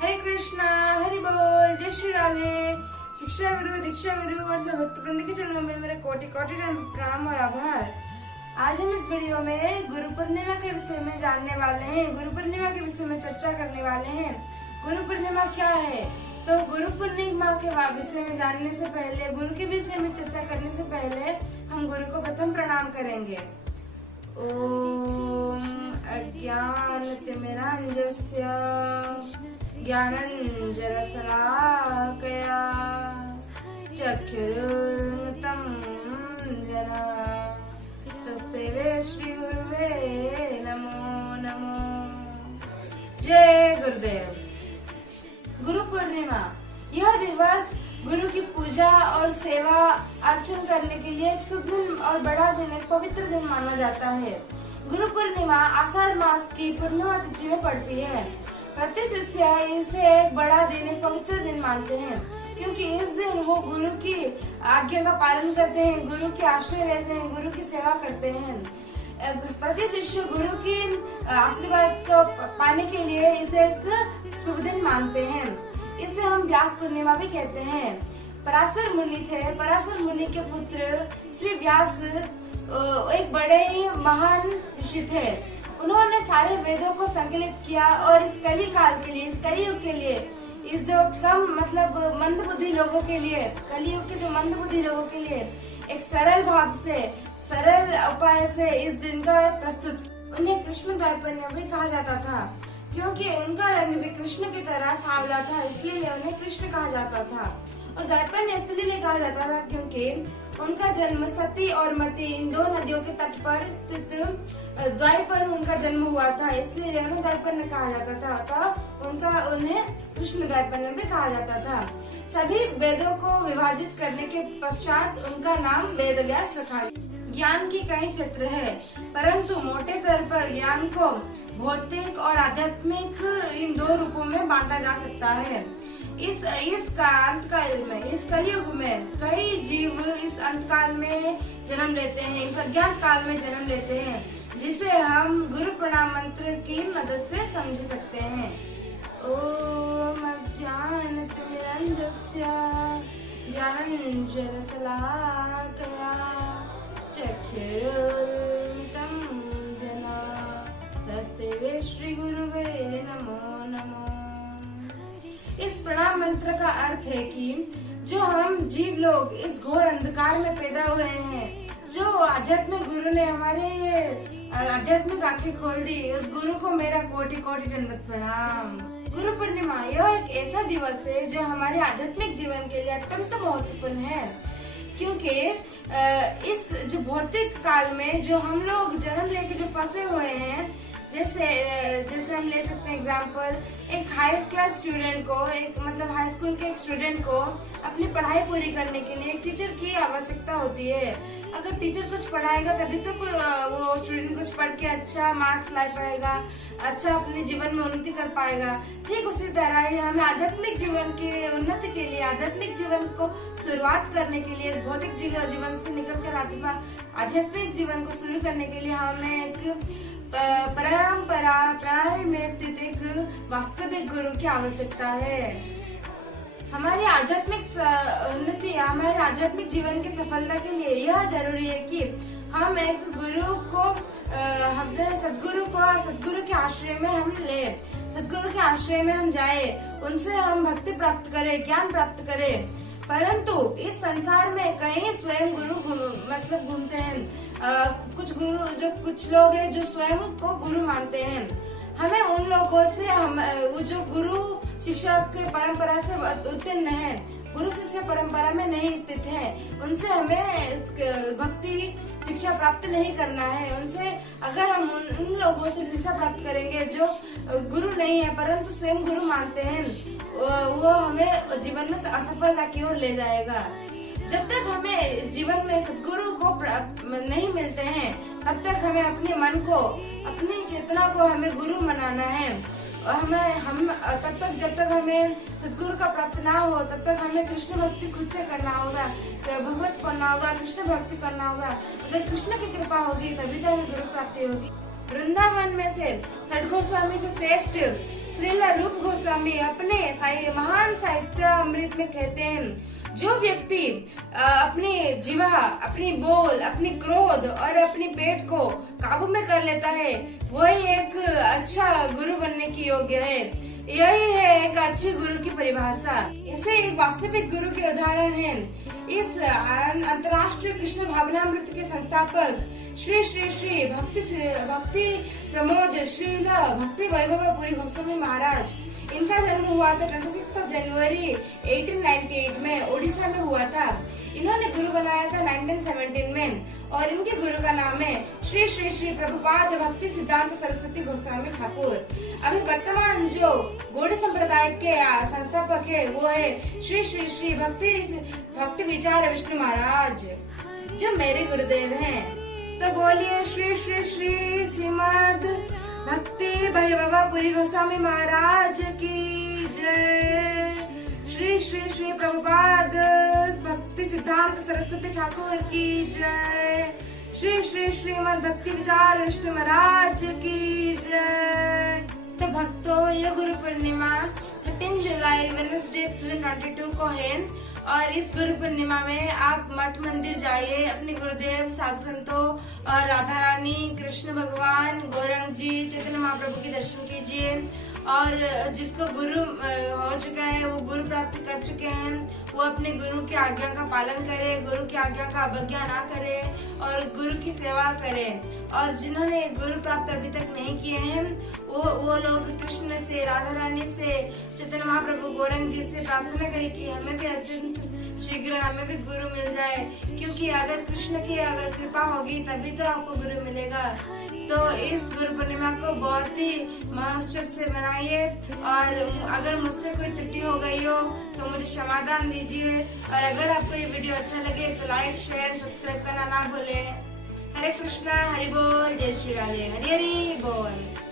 हरे कृष्णा, हरि बोल, जय श्री राधे। शिक्षा गुरु, दीक्षा गुरु और सब भक्त वृंद के चरणों में मेरा कोटि कोटि प्रणाम और आभार। आज हम इस वीडियो में गुरु पूर्णिमा के विषय में जानने वाले हैं। गुरु पूर्णिमा के विषय में चर्चा करने वाले हैं। गुरु पूर्णिमा क्या है? तो गुरु पूर्णिमा के विषय में जानने से पहले, गुरु के विषय में चर्चा करने से पहले हम गुरु को प्रथम प्रणाम करेंगे। ओम अज्ञानतिमिरान्धस्य ज्ञानञ्जनशलाकया चक्षुरुन्मिलितं येन तस्मै श्री गुरुवे नमो नमो। जय गुरुदेव। गुरु पूर्णिमा यह दिवस गुरु की पूजा और सेवा अर्चन करने के लिए एक शुभ दिन और बड़ा दिन, एक पवित्र दिन माना जाता है। गुरु पूर्णिमा आषाढ़ मास की पूर्णिमा तिथि में पड़ती है। प्रति शिष्य इसे एक बड़ा दिन, एक पवित्र दिन मानते हैं, क्योंकि इस दिन वो गुरु की आज्ञा का पालन करते हैं, गुरु के आश्रय लेते हैं, गुरु की सेवा करते हैं। प्रति शिष्य गुरु की आशीर्वाद को पाने के लिए इसे एक शुभ दिन मानते हैं। इसे हम व्यास पूर्णिमा भी कहते हैं। पराशर मुनि थे। पराशर मुनि के पुत्र श्री व्यास एक बड़े ही महान ऋषि थे। उन्होंने सारे वेदों को संकलित किया और इस कली काल के लिए, इस कलियुग के लिए, इस जो कम मंद बुद्धि लोगों के लिए, कलियुग के जो मंद बुद्धि लोगों के लिए एक सरल भाव से, सरल उपाय से इस दिन का प्रस्तुत। उन्हें कृष्ण द्वैपायन भी कहा जाता था, क्योंकि उनका रंग भी कृष्ण की तरह सांवला था, इसलिए उन्हें कृष्ण कहा जाता था। और द्वैपायन इसलिए कहा जाता था क्योंकि उनका जन्म सती और मती इन दो नदियों के तट पर स्थित द्वैपर उनका जन्म हुआ था, इसलिए उन्हें द्वैपायन कहा जाता था। तो उन्हें कृष्ण द्वैपायन भी कहा जाता था। सभी वेदों को विभाजित करने के पश्चात उनका नाम वेद व्यास रखा गया। ज्ञान की कई क्षेत्र है, परंतु मोटे तौर पर ज्ञान को भौतिक और आध्यात्मिक इन दो रूपों में बांटा जा सकता है। इस अंतकाल में, इस कलयुग में कई जीव इस अंतकाल में जन्म लेते हैं, इस अज्ञात काल में जन्म लेते हैं, जिसे हम गुरु प्रणाम मंत्र की मदद से समझ सकते हैं। ओम अज्ञानतिमिरान्धस्य ज्ञानञ्जनशलाकया चक्षुरुन्मिलितं येन तस्मै श्री गुरुवे नमो नमो। इस प्रणाम मंत्र का अर्थ है कि जो हम जीव लोग इस घोर अंधकार में पैदा हुए हैं, जो आध्यात्मिक गुरु ने हमारे आध्यात्मिक आंखें खोल दी, उस गुरु को मेरा कोटि कोटि दंडवत प्रणाम। गुरु पूर्णिमा यह एक ऐसा दिवस है जो हमारे आध्यात्मिक जीवन के लिए अत्यंत महत्वपूर्ण है, क्योंकि इस जो भौतिक काल में जो हम लोग जन्म लेके जो फंसे हुए हैं, जैसे हम ले सकते हैं एग्जाम्पल, एक हाई क्लास स्टूडेंट को, एक हाई स्कूल के एक स्टूडेंट को अपनी पढ़ाई पूरी करने के लिए एक टीचर की आवश्यकता होती है। अगर टीचर कुछ पढ़ाएगा तभी तो वो स्टूडेंट कुछ पढ़ के अच्छा मार्क्स ला पाएगा, अच्छा अपने जीवन में उन्नति कर पाएगा। ठीक उसी तरह ही हमें आध्यात्मिक जीवन की उन्नति के लिए, आध्यात्मिक जीवन को शुरुआत करने के लिए, भौतिक जीवन से निकलकर आध्यात्मिक जीवन को शुरू करने के लिए हमें एक परंपरा प्रणाली में स्थित एक वास्तविक गुरु की आवश्यकता है। हमारी आध्यात्मिक उन्नति, हमारे आध्यात्मिक जीवन की सफलता के लिए यह जरूरी है कि हम एक गुरु को, सदगुरु के आश्रय में हम ले, सदगुरु के आश्रय में हम जाए, उनसे हम भक्ति प्राप्त करें, ज्ञान प्राप्त करें। परंतु इस संसार में कई स्वयं गुरु घूमते हैं। कुछ लोग हैं जो स्वयं को गुरु मानते हैं। हमें उन लोगों से, वो जो गुरु शिक्षा के परंपरा से उत्तीर्ण है, गुरु शिष्य परंपरा में नहीं स्थित है, उनसे हमें भक्ति शिक्षा प्राप्त नहीं करना है। उनसे अगर हम उन लोगों से शिक्षा प्राप्त करेंगे जो गुरु नहीं है परंतु स्वयं गुरु मानते हैं, वो हमें जीवन में असफलता की ओर ले जाएगा। जब तक हमें जीवन में सदगुरु को नहीं मिलते हैं, तब तक हमें अपने मन को, अपनी चेतना को हमें गुरु बनाना है। और तब तक जब तक हमें सदगुरु का प्राप्त ना हो, तब तक हमें कृष्ण भक्ति खुद से करना होगा, भगवत पढ़ना होगा, कृष्ण भक्ति करना होगा। अगर कृष्ण की कृपा होगी तभी तो हमें गुरु प्राप्ति होगी। वृंदावन में से षट गोस्वामी से श्रेष्ठ श्रील रूप गोस्वामी अपने महान साहित्य अमृत में कहते हैं, जो व्यक्ति अपनी जीवा, अपनी बोल, अपनी क्रोध और अपनी पेट को काबू में कर लेता है, वही एक अच्छा गुरु बनने की योग्य है। यही है एक अच्छे गुरु की परिभाषा। इसे एक वास्तविक गुरु के उदाहरण है। इस अंतर्राष्ट्रीय कृष्ण भावनामृत के संस्थापक श्री श्री श्री भक्ति प्रमोद श्रील भक्ति वैभव पुरी गोस्वामी महाराज, इनका जन्म हुआ था 26 जनवरी 1898 में ओडिशा में हुआ था। इन्होंने गुरु बनाया था 1917 में और इनके गुरु का नाम है श्री श्री श्री प्रभुपाद भक्ति सिद्धांत सरस्वती गोस्वामी ठाकुर। अभी वर्तमान जो गौड़ संप्रदाय के संस्थापक है वो है श्री श्री श्री भक्ति विचार विष्णु महाराज, जो मेरे गुरुदेव हैं। तो बोलिए श्री श्री श्री श्रीमद भक्ति वैभव पुरी गोस्वामी महाराज की जय। श्री श्री श्री प्रभुपाद भक्ति सिद्धांत सरस्वती ठाकुर की जय। श्री श्री श्रीमद भक्ति विचार विष्णु महाराज की जय। तो भक्तों, यह गुरु पूर्णिमा 13 जुलाई वेडनेसडे 2022 को है और इस गुरु पूर्णिमा में आप मठ मंदिर जाइए, अपने गुरुदेव, साधु संतों और राधा रानी, कृष्ण भगवान, गौरंग जी, चैतन्य महाप्रभु के दर्शन कीजिए। और जिसको गुरु हो चुका है, वो गुरु प्राप्त कर चुके हैं, वो अपने गुरु की आज्ञा का पालन करे, गुरु की आज्ञा का अवज्ञा ना करे और गुरु की सेवा करे। और जिन्होंने गुरु प्राप्त अभी तक नहीं किए हैं, वो लोग कृष्ण से, राधा रानी से, चैतन्य महाप्रभु, गौरंग जी से प्रार्थना करें कि हमें भी अत्यंत शीघ्र हमें भी गुरु मिल जाए, क्योंकि अगर कृष्ण की अगर कृपा होगी तभी तो आपको गुरु मिलेगा। तो इस गुरु पूर्णिमा को बहुत ही महोत्सव से मनाइए और अगर मुझसे कोई त्रुटि हो गई हो तो मुझे क्षमादान दीजिए। और अगर आपको ये वीडियो अच्छा लगे तो लाइक, शेयर, सब्सक्राइब करना ना भूलें। हरे कृष्णा, हरि बोल, जय श्री राधे, हरि हरि बोल।